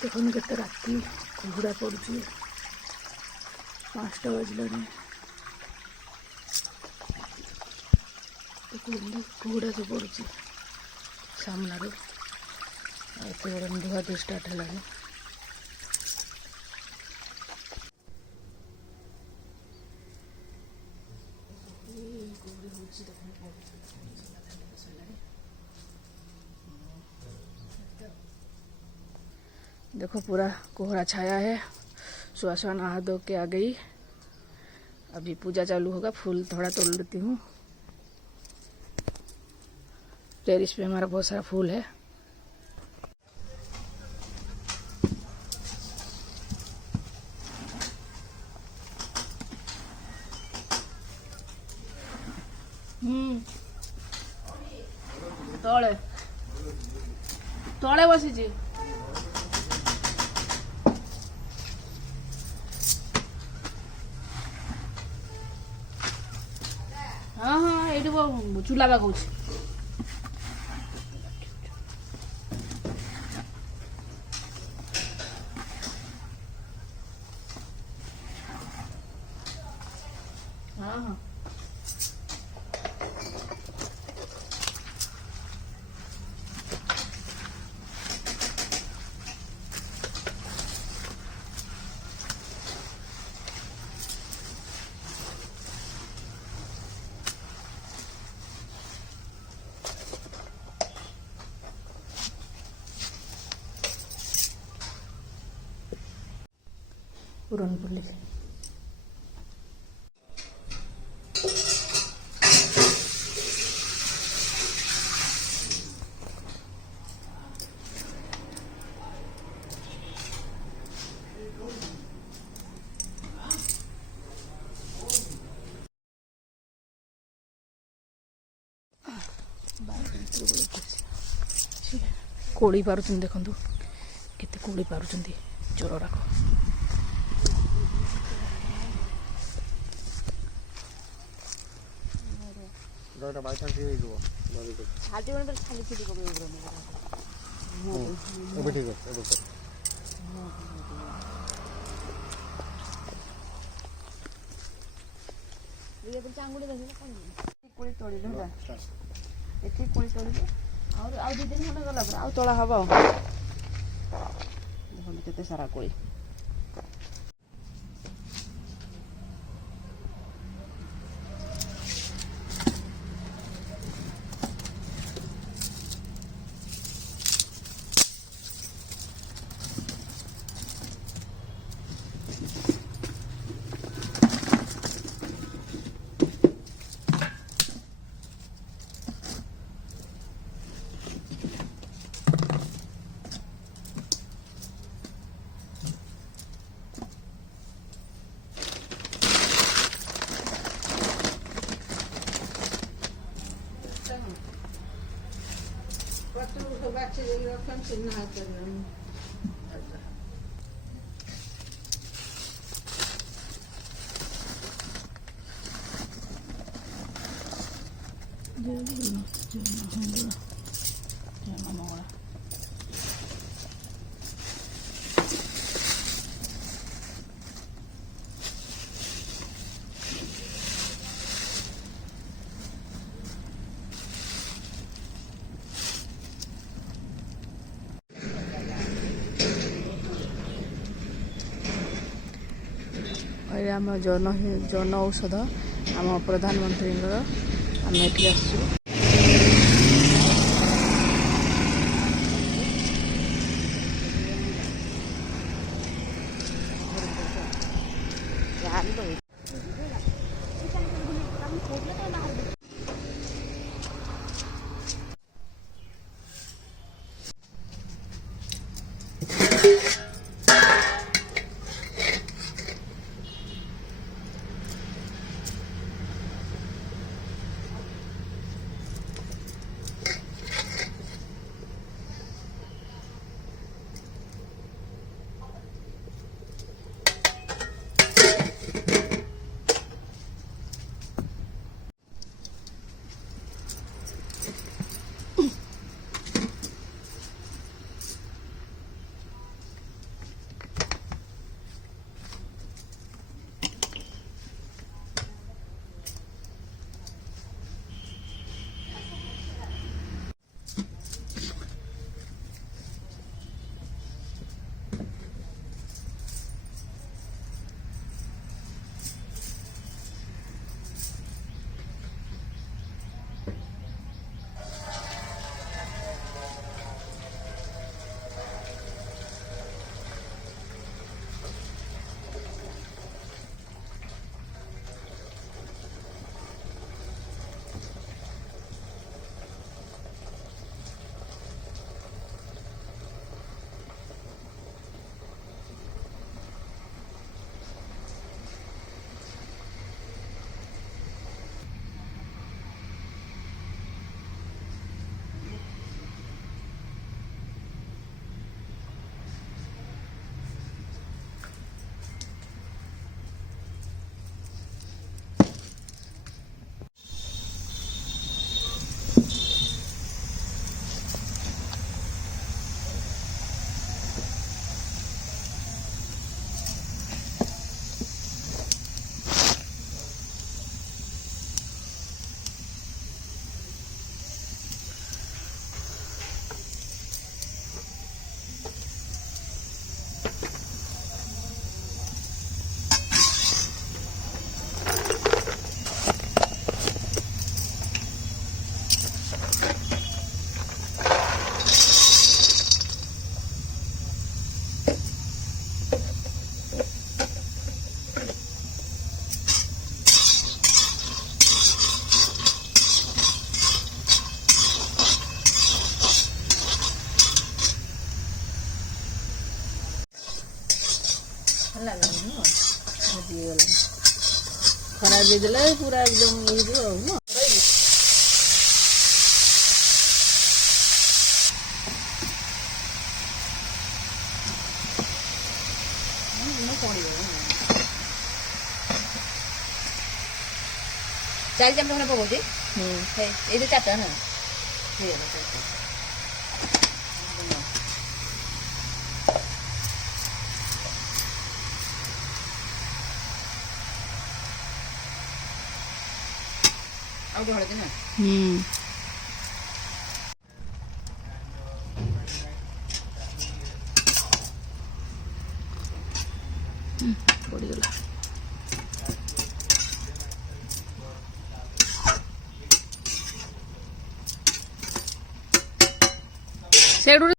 देखो केते राति कुहुड़ा पड़ुची 5टा बजलानी कुहुड़ा सब पड़ुची सामना रो एत बड़ धुआधुई स्टार्ट है। देखो पूरा कोहरा छाया है। सुबह सुबह नहा धो के आ गई। अभी पूजा चालू होगा। फूल थोड़ा तोड़ लेती हूँ। टेरिस पे हमारा बहुत सारा फूल है। तले तले बसी हाँ हाँ ये चूल्हा पाक हाँ हाँ पुरणपोळी कोड़ी पारुचंदी देखंतु केते कोड़ी पारुचंदी चोरराक जोटा बाय चांस ये जो छाती बन पर खाली छुटी को उबरो अब ठीक है अब तो ये तो चांगुड़ी देखो कोड़ी तोड़ी लो एती कोड़ी तोड़ी और आ दो दिन होने गला आ तोड़ा हवा देखो केते सारा कोड़ी आम जन औषध आम प्रधानमंत्री आम ये आसू ହେଇଗଲା ଖରାପ ଦେଇଦେଲେ ପୁରା ଏକଦମ ଇଏ ହେଇଯିବ ଆଉ ନୁହଁ ଚାରି ଚାମଚ ଖଣ୍ଡେ ପକଉଛି ଏଇ ଯୋଉ ଚାରିଟା ନା ଆଉ ଟିକେ ହଳଦୀ ନା ପଡ଼ିଗଲା ସେଇଠୁ